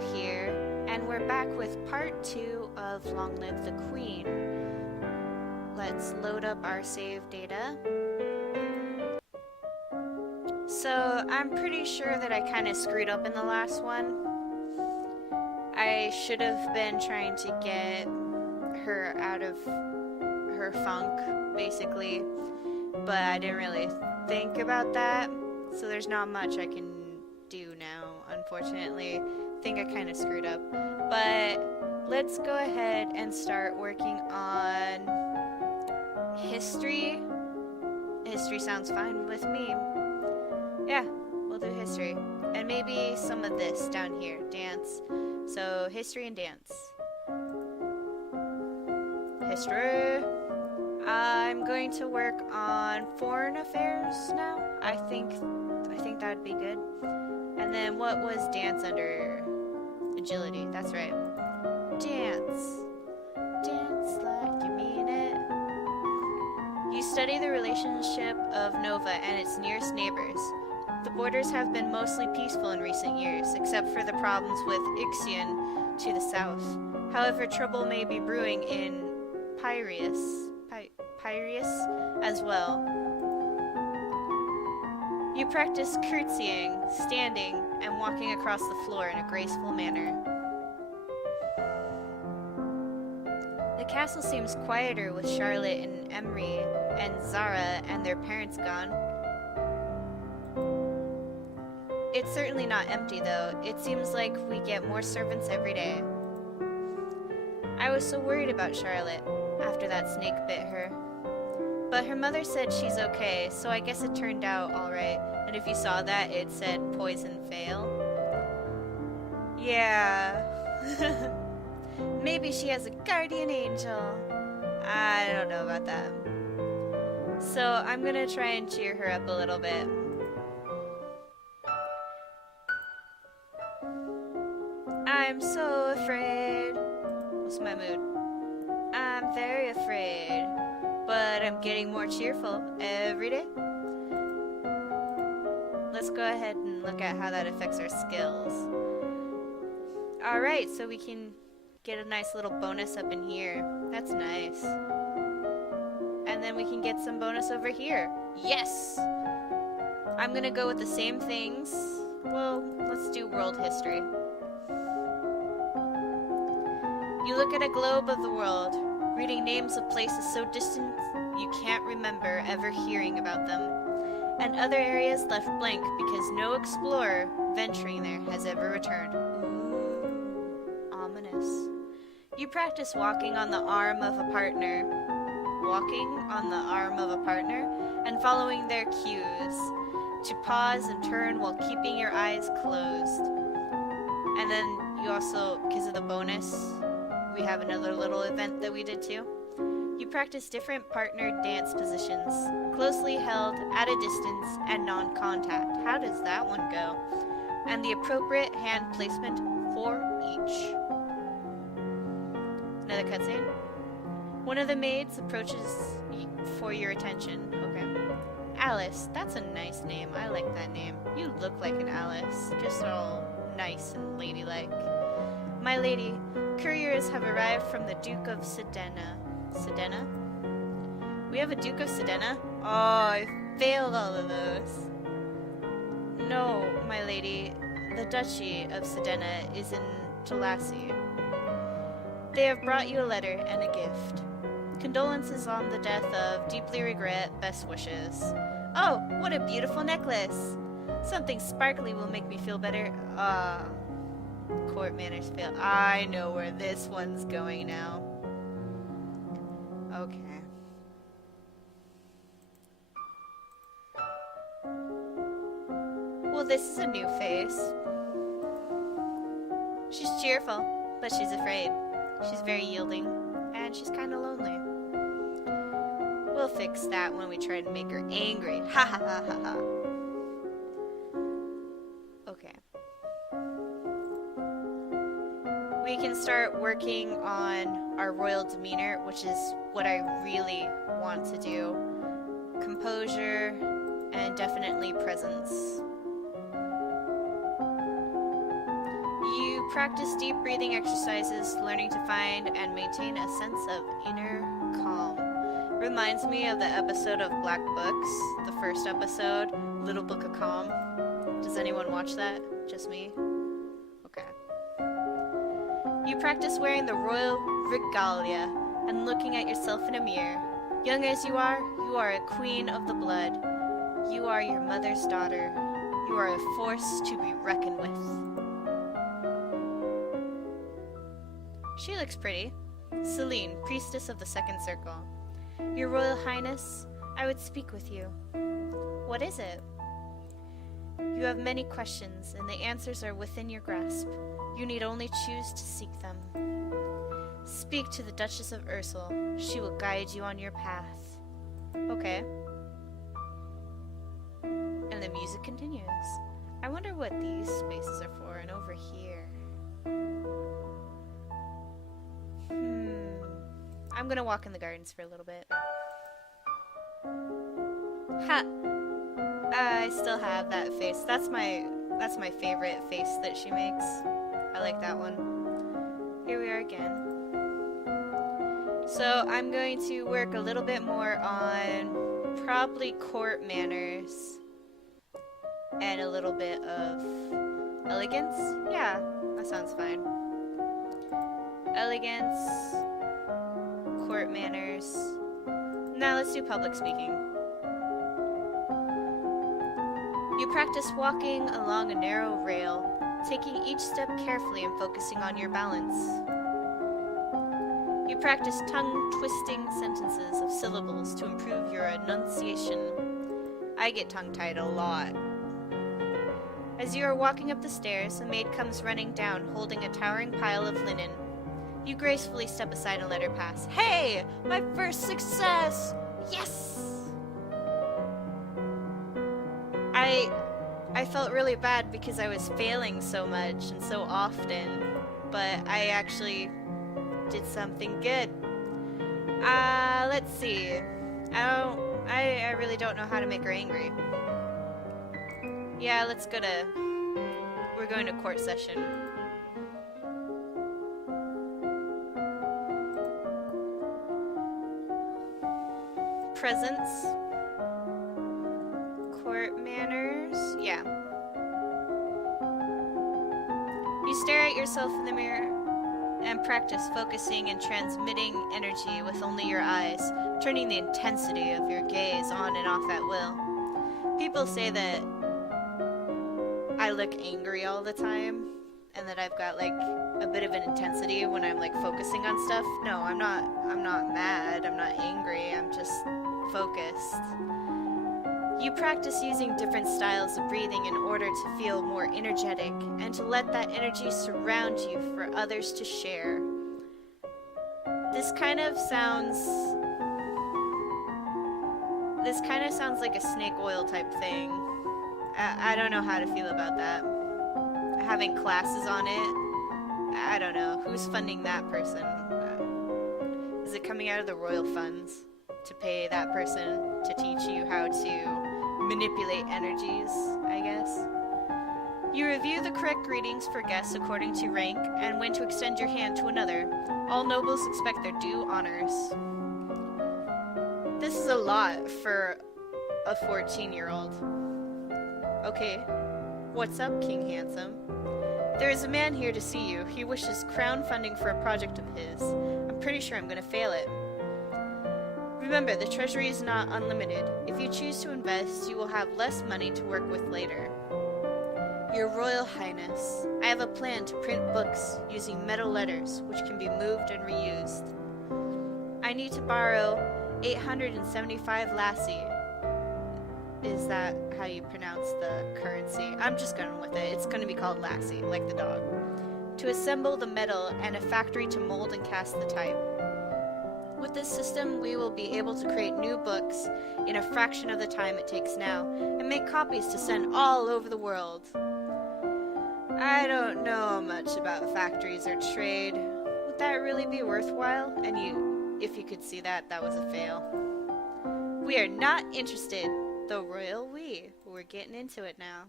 Here, and we're back with part 2 of Long Live the Queen. Let's load up our save data. So, I'm pretty sure that I kind of screwed up in the last one. I should have been trying to get her out of her funk, basically, but I didn't really think about that, so there's not much I can do now, unfortunately. I think I kind of screwed up, but let's go ahead and start working on history. History sounds fine with me. Yeah, we'll do history, and maybe some of this down here, dance. So history and dance. History. I'm going to work on foreign affairs now. I think that'd be good. And then what was dance under? Agility, that's right. Dance. Dance like you mean it. You study the relationship of Nova and its nearest neighbors. The borders have been mostly peaceful in recent years, except for the problems with Ixion to the south. However, trouble may be brewing in Piraeus as well. You practice curtsying, standing, and walking across the floor in a graceful manner. The castle seems quieter with Charlotte and Emery and Zara and their parents gone. It's certainly not empty, though. It seems like we get more servants every day. I was so worried about Charlotte after that snake bit her. But her mother said she's okay, so I guess it turned out alright. And if you saw that, it said poison fail. Yeah. Maybe she has a guardian angel. I don't know about that. So I'm gonna try and cheer her up a little bit. I'm so afraid. What's my mood? I'm very afraid, but I'm getting more cheerful every day. Let's go ahead and look at how that affects our skills. Alright, so we can get a nice little bonus up in here. That's nice. And then we can get some bonus over here. Yes! I'm gonna go with the same things. Well, let's do world history. You look at a globe of the world, reading names of places so distant you can't remember ever hearing about them, and other areas left blank because no explorer venturing there has ever returned. Ooh, ominous. You practice walking on the arm of a partner, and following their cues, to pause and turn while keeping your eyes closed. And then you also, because of the bonus, we have another little event that we did too. You practice different partner dance positions, closely held, at a distance, and non-contact. How does that one go? And the appropriate hand placement for each. Another cutscene. One of the maids approaches for your attention. Okay. Alice, that's a nice name. I like that name. You look like an Alice, just all nice and ladylike. My lady, couriers have arrived from the Duke of Sedena. Sedena? We have a Duke of Sedena? Oh, I failed all of those. No, my lady, the Duchy of Sedena is in Talassi. They have brought you a letter and a gift. Condolences on the death of, deeply regret, best wishes. Oh, what a beautiful necklace! Something sparkly will make me feel better. Court manners fail. I know where this one's going now. Okay. Well, this is a new face. She's cheerful, but she's afraid. She's very yielding, and she's kind of lonely. We'll fix that when we try to make her angry. Ha ha ha ha ha. Okay. We can start working on our royal demeanor, which is what I really want to do. Composure, and definitely presence. You practice deep breathing exercises, learning to find and maintain a sense of inner calm. Reminds me of the episode of Black Books, the first episode, Little Book of Calm. Does anyone watch that? Just me? Okay. You practice wearing the royal regalia and looking at yourself in a mirror. Young as you are a queen of the blood. You are your mother's daughter. You are a force to be reckoned with. She looks pretty. Celine, priestess of the second circle. Your Royal Highness, I would speak with you. What is it? You have many questions, and the answers are within your grasp. You need only choose to seek them. Speak to the Duchess of Ursul. She will guide you on your path. Okay. And the music continues. I wonder what these spaces are for, and over here. I'm gonna walk in the gardens for a little bit. Ha! I still have that face. That's my favorite face that she makes. I like that one. Here we are again. So I'm going to work a little bit more on probably court manners and a little bit of elegance. Yeah, that sounds fine. Elegance, court manners. Now let's do public speaking. You practice walking along a narrow rail, taking each step carefully and focusing on your balance. You practice tongue-twisting sentences of syllables to improve your enunciation. I get tongue-tied a lot. As you are walking up the stairs, a maid comes running down, holding a towering pile of linen. You gracefully step aside and let her pass. Hey! My first success! Yes! I felt really bad because I was failing so much and so often, but I actually did something good. Let's see. I really don't know how to make her angry. Yeah, we're going to court session. Presence. Court manners. Yeah. You stare at yourself in the mirror and practice focusing and transmitting energy with only your eyes, turning the intensity of your gaze on and off at will. People say that I look angry all the time and that I've got like a bit of an intensity when I'm like focusing on stuff. No, I'm not mad, I'm not angry, I'm just focused. You practice using different styles of breathing in order to feel more energetic and to let that energy surround you for others to share. This kind of sounds like a snake oil type thing. I don't know how to feel about that. Having classes on it, I don't know. Who's funding that person? Is it coming out of the royal funds to pay that person to teach you how to manipulate energies, I guess? You review the correct greetings for guests according to rank and when to extend your hand to another. All nobles expect their due honors. This is a lot for a 14-year-old. Okay, what's up, King Handsome? There is a man here to see you. He wishes crown funding for a project of his. I'm pretty sure I'm gonna fail it. Remember, the treasury is not unlimited. If you choose to invest, you will have less money to work with later. Your Royal Highness, I have a plan to print books using metal letters, which can be moved and reused. I need to borrow 875 lassie. Is that how you pronounce the currency? I'm just going with it. It's going to be called lassie, like the dog. To assemble the metal and a factory to mold and cast the type. With this system, we will be able to create new books in a fraction of the time it takes now, and make copies to send all over the world. I don't know much about factories or trade. Would that really be worthwhile? And if you could see that was a fail. We are not interested, the royal we. We're getting into it now.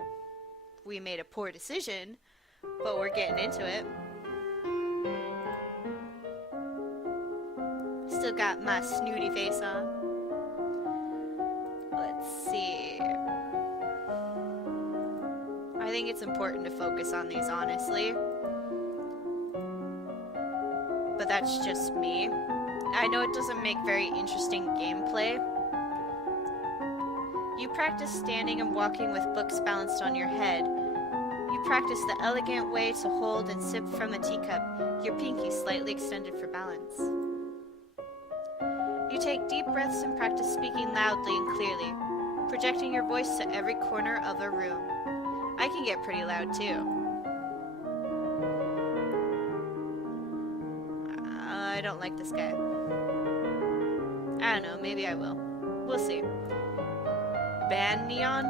We made a poor decision, but we're getting into it. Still got my snooty face on. Let's see. I think it's important to focus on these, honestly. But that's just me. I know it doesn't make very interesting gameplay. You practice standing and walking with books balanced on your head. You practice the elegant way to hold and sip from a teacup, your pinky slightly extended for balance. You take deep breaths and practice speaking loudly and clearly, projecting your voice to every corner of a room. I can get pretty loud too. I don't like this guy. I don't know, maybe I will. We'll see. Ben Neon?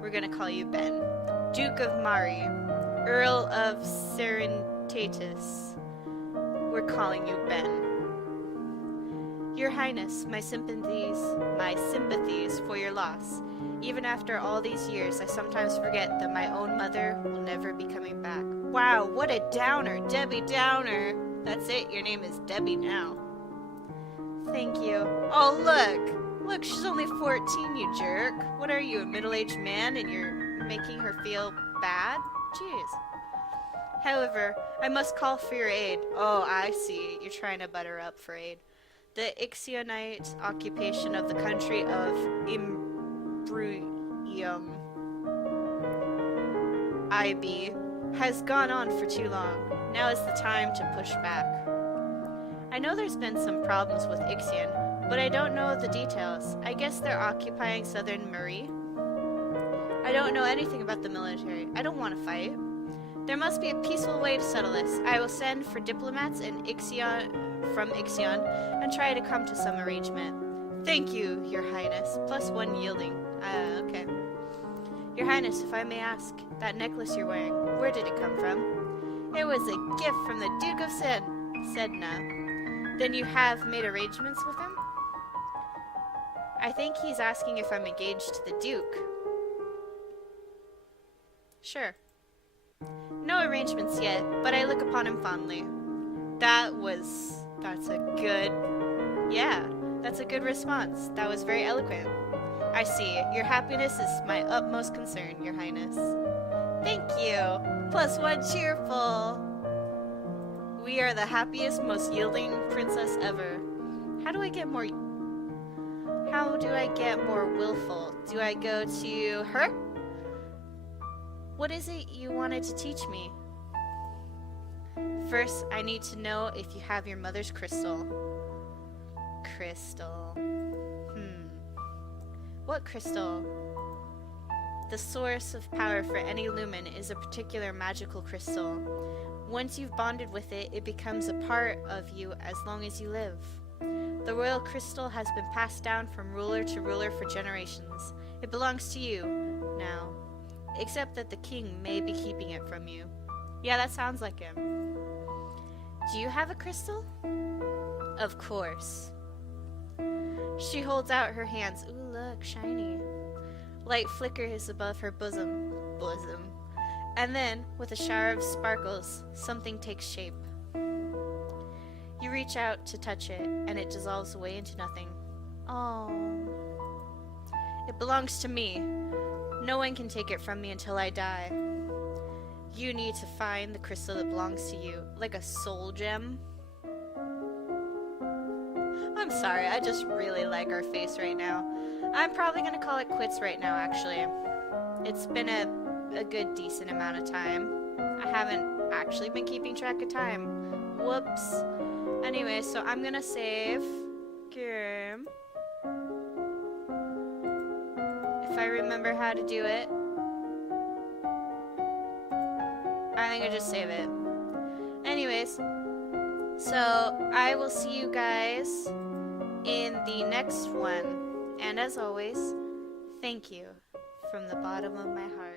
We're gonna call you Ben. Duke of Mari, Earl of Serentatis. We're calling you Ben. Your Highness, my sympathies for your loss. Even after all these years, I sometimes forget that my own mother will never be coming back. Wow, what a downer, Debbie Downer. That's it, your name is Debbie now. Thank you. Oh, look! Look, she's only 14, you jerk. What are you, a middle-aged man and you're making her feel bad? Jeez. However, I must call for your aid. Oh, I see. You're trying to butter up for aid. The Ixionite occupation of the country of Imbrium IB has gone on for too long. Now is the time to push back. I know there's been some problems with Ixion, but I don't know the details. I guess they're occupying southern Marie. I don't know anything about the military. I don't want to fight. There must be a peaceful way to settle this. I will send for diplomats in from Ixion and try to come to some arrangement. Thank you, Your Highness. +1 yielding. Okay. Your Highness, if I may ask, that necklace you're wearing, where did it come from? It was a gift from the Duke of Sedna. Then you have made arrangements with him? I think he's asking if I'm engaged to the Duke. Sure. No arrangements yet, but I look upon him fondly. That's a good response. That was very eloquent. I see. Your happiness is my utmost concern, Your Highness. Thank you. +1 cheerful. We are the happiest, most yielding princess ever. How do I get more willful? Do I go to her? What is it you wanted to teach me? First, I need to know if you have your mother's crystal. Crystal. What crystal? The source of power for any lumen is a particular magical crystal. Once you've bonded with it, it becomes a part of you as long as you live. The royal crystal has been passed down from ruler to ruler for generations. It belongs to you now, except that the king may be keeping it from you. Yeah, that sounds like him. Do you have a crystal? Of course. She holds out her hands. Ooh, look, shiny. Light flickers above her bosom. And then, with a shower of sparkles, something takes shape. You reach out to touch it, and it dissolves away into nothing. Oh. It belongs to me. No one can take it from me until I die. You need to find the crystal that belongs to you, like a soul gem. I'm sorry, I just really like our face right now. I'm probably gonna call it quits right now, actually. It's been a good decent amount of time. I haven't actually been keeping track of time. Whoops. Anyway, so I'm gonna save game. If I remember how to do it. I think I just save it. Anyways, so I will see you guys in the next one. And as always, thank you from the bottom of my heart.